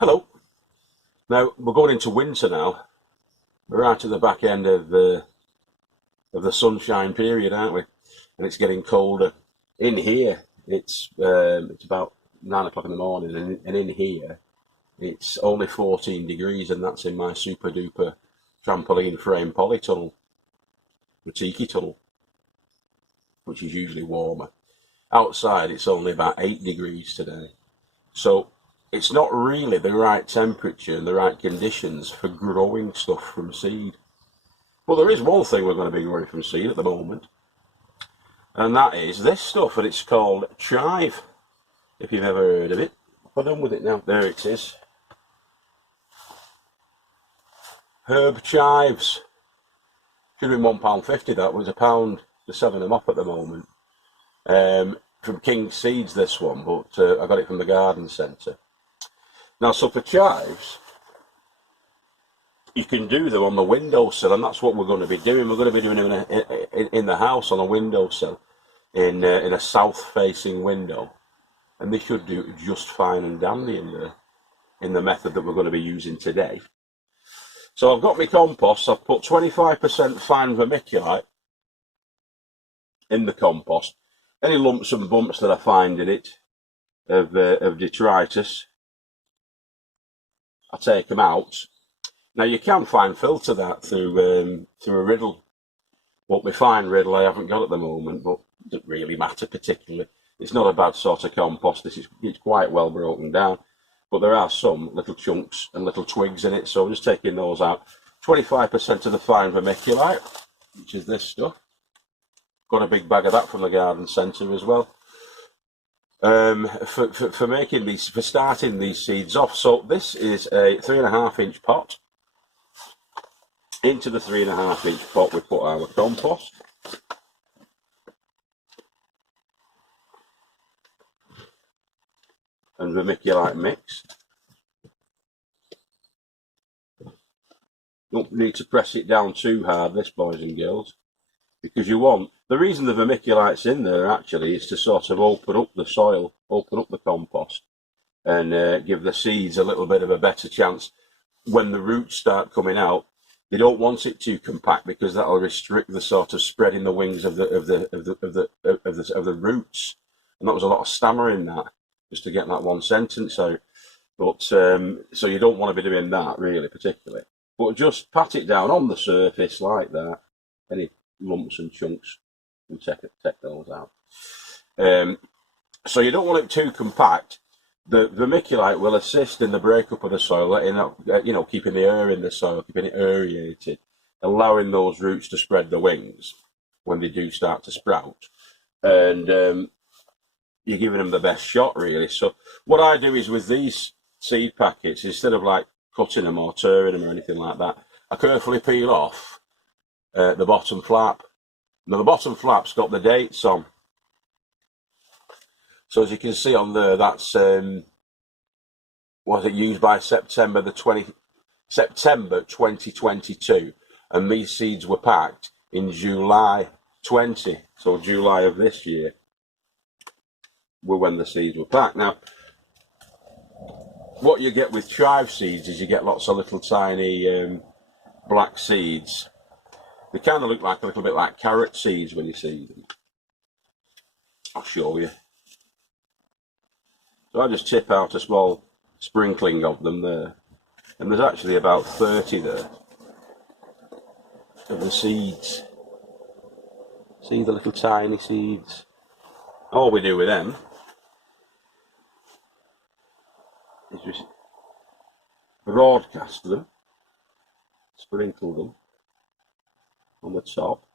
Hello. Now we're going into winter now. We're right at the back end of the sunshine period, aren't we? And it's getting colder. In here, it's about 9 o'clock in the morning, and in here it's only 14 degrees, and that's in my super duper trampoline frame polytunnel, the tiki tunnel, which is usually warmer. Outside, it's only about 8 degrees today. So it's not really the right temperature and the right conditions for growing stuff from seed. Well, there is one thing we're going to be growing from seed at the moment, and that is this stuff, and it's called chive, if you've ever heard of it. We're done with it now. There it is. Herb chives. Should have been £1.50, that was £1 to 7 them off at the moment. From King Seeds, this one, but I got it from the garden centre. Now, so for chives, you can do them on the windowsill, and that's what we're going to be doing. We're going to be doing them in the house on a windowsill, in a south-facing window, and they should do just fine and dandy in the method that we're going to be using today. So I've got my compost. I've put 25% fine vermiculite in the compost. Any lumps and bumps that I find in it of detritus, I take them out. Now you can fine filter that through a riddle. What my fine riddle I haven't got at the moment, but it doesn't really matter particularly. It's not a bad sort of compost. It's quite well broken down, but there are some little chunks and little twigs in it, so I'm just taking those out. 25% of the fine vermiculite, which is this stuff. Got a big bag of that from the garden centre as well. For making these, for starting these seeds off. So this is a 3.5-inch pot. Into the 3.5-inch pot we put our compost. And vermiculite mix. Don't need to press it down too hard, this, boys and girls, because the reason the vermiculite's in there actually is to sort of open up the soil, open up the compost, and give the seeds a little bit of a better chance when the roots start coming out. They don't want it too compact because that'll restrict the sort of spreading the wings of the roots, and that was a lot of stammering that just to get that one sentence out. But so you don't want to be doing that really particularly, but just pat it down on the surface like that. Any lumps and chunks, and take those out. So you don't want it too compact. The vermiculite will assist in the breakup of the soil, letting keeping the air in the soil, keeping it aerated, allowing those roots to spread the wings when they do start to sprout, and you're giving them the best shot really. So what I do is with these seed packets, instead of like cutting them or tearing them or anything like that, I carefully peel off the bottom flap. Now the bottom flap's got the dates on. So as you can see on there, that's was it used by September 2022, and these seeds were packed in July 20, so July of this year were when the seeds were packed. Now, what you get with chive seeds is you get lots of little tiny black seeds. They kind of look like a little bit like carrot seeds when you see them. I'll show you. So I just tip out a small sprinkling of them there, and there's actually about 30 there of the seeds. See the little tiny seeds? All we do with them is just broadcast them, sprinkle them on the top.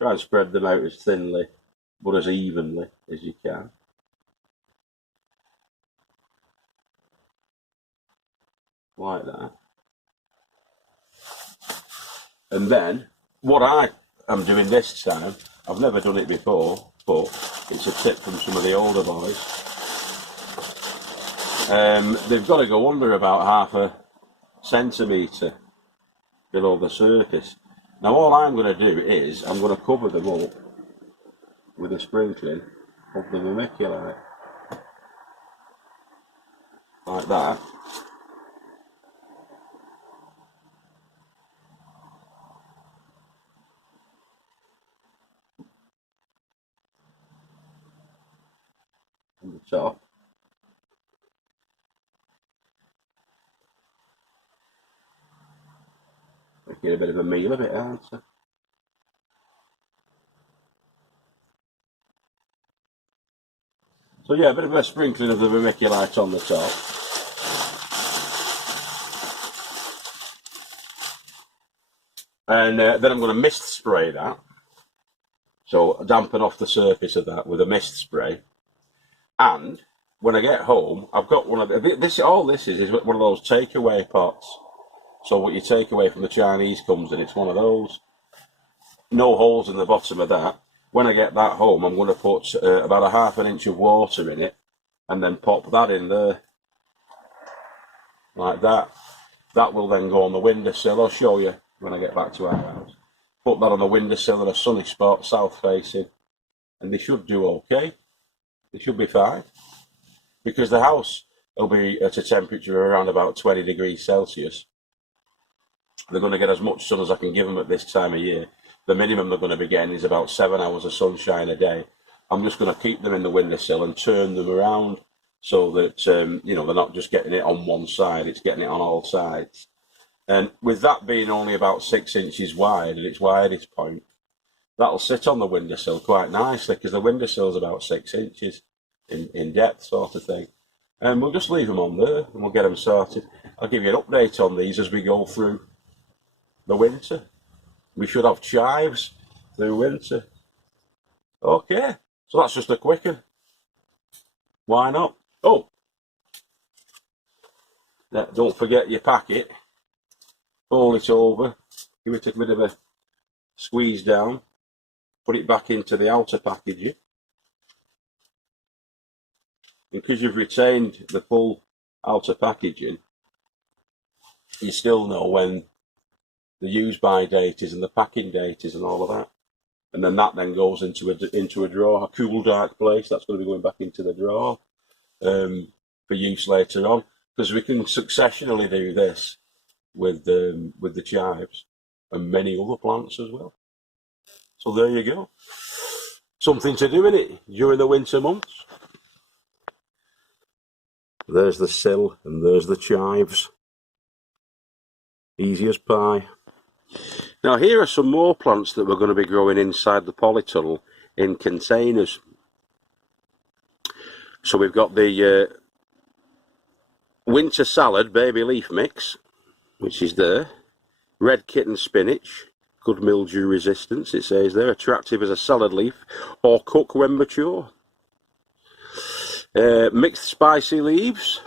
Try and spread them out as thinly but as evenly as you can. Like that. And then, what I am doing this time, I've never done it before, but it's a tip from some of the older boys. They've got to go under about 1/2 centimetre below the surface. Now all I'm going to do is, I'm going to cover them up with a sprinkling of the vermiculite. like that. On the top. Get a bit of a meal of it, aren't I? So yeah, a bit of a sprinkling of the vermiculite on the top. And then I'm going to mist spray that. So dampen off the surface of that with a mist spray. And when I get home, I've got one of this. All this is one of those takeaway pots. So what you take away from the Chinese comes in. It's one of those. No holes in the bottom of that. When I get that home, I'm going to put about a ½ an inch of water in it, and then pop that in there like that. That will then go on the windowsill. I'll show you when I get back to our house. Put that on the windowsill in a sunny spot, south facing, and they should do okay. They should be fine, because the house will be at a temperature around about 20 degrees Celsius. They're going to get as much sun as I can give them at this time of year. The minimum they're going to be getting is about 7 hours of sunshine a day. I'm just going to keep them in the windowsill and turn them around so that you know, they're not just getting it on one side, it's getting it on all sides. And with that being only about 6 inches wide at its widest point, that'll sit on the windowsill quite nicely, because the windowsill is about 6 inches in depth, sort of thing. And we'll just leave them on there and we'll get them sorted. I'll give you an update on these as we go through the winter. We should have chives through winter. Okay, so that's just a quick one. Why not? Oh, don't forget your packet. Fold it over, give it a bit of a squeeze down, put it back into the outer packaging. Because you've retained the full outer packaging, you still know when the use by date is and the packing date is and all of that. And then that then goes into a drawer, a cool, dark place. That's going to be going back into the drawer for use later on. Because we can successionally do this with the chives and many other plants as well. So there you go. Something to do in it during the winter months. There's the sill and there's the chives. Easy as pie. Now here are some more plants that we're going to be growing inside the polytunnel in containers. So we've got the winter salad baby leaf mix, which is there. Red kitten spinach, good mildew resistance, it says there, attractive as a salad leaf or cook when mature. Mixed spicy leaves.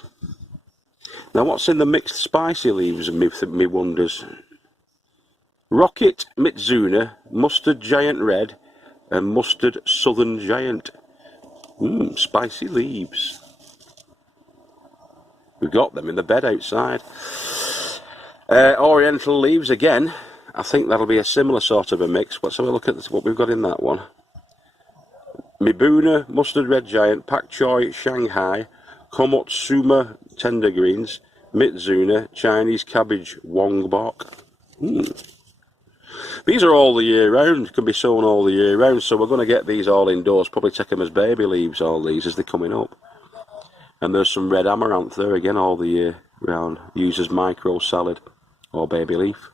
Now what's in the mixed spicy leaves, me wonders. Rocket Mitsuna, mustard giant red, and mustard southern giant. Spicy leaves. We've got them in the bed outside. Oriental leaves again. I think that'll be a similar sort of a mix. Let's have a look at what we've got in that one. Mibuna, mustard red giant, pak choi, Shanghai, komotsuma, tender greens, Mitsuna, Chinese cabbage, wongbok. These are all the year round, can be sown all the year round, so we're going to get these all indoors, probably take them as baby leaves, all these, as they're coming up. And there's some red amaranth there again all the year round, used as micro salad or baby leaf.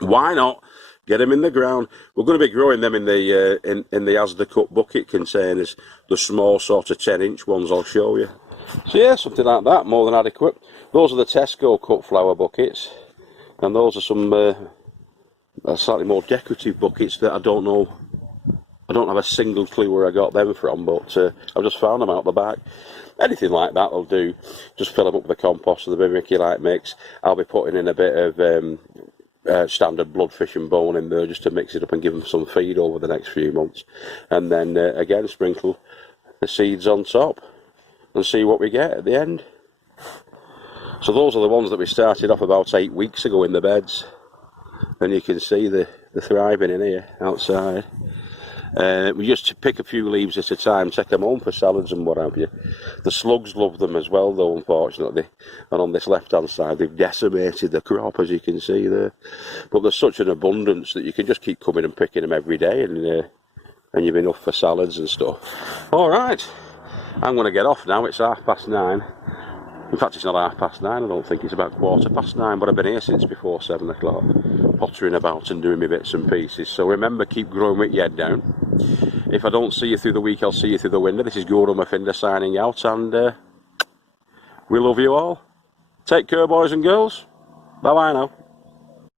Why not get them in the ground? We're going to be growing them in the Asda cut bucket containers, the small sort of 10-inch ones I'll show you. So yeah, something like that, more than adequate. Those are the Tesco cut flower buckets, and those are some slightly more decorative buckets that I don't know. I don't have a single clue where I got them from, but I've just found them out the back. Anything like that will do. Just fill them up with the compost and the vermiculite mix. I'll be putting in a bit of standard bloodfish and bone in there just to mix it up and give them some feed over the next few months. And then again sprinkle the seeds on top and see what we get at the end. So those are the ones that we started off about 8 weeks ago in the beds. And you can see the thriving in here outside. We just pick a few leaves at a time, take them home for salads and what have you. The slugs love them as well, though, unfortunately. And on this left-hand side, they've decimated the crop, as you can see there. But there's such an abundance that you can just keep coming and picking them every day, and you've enough for salads and stuff. All right, I'm going to get off now. It's 9:30. In fact, it's not 9:30, I don't think. It's about 9:15, but I've been here since before 7 o'clock, pottering about and doing my bits and pieces. So remember, keep growing with your head down. If I don't see you through the week, I'll see you through the window. This is Gordon Murphinda signing out, and we love you all. Take care, boys and girls. Bye-bye now.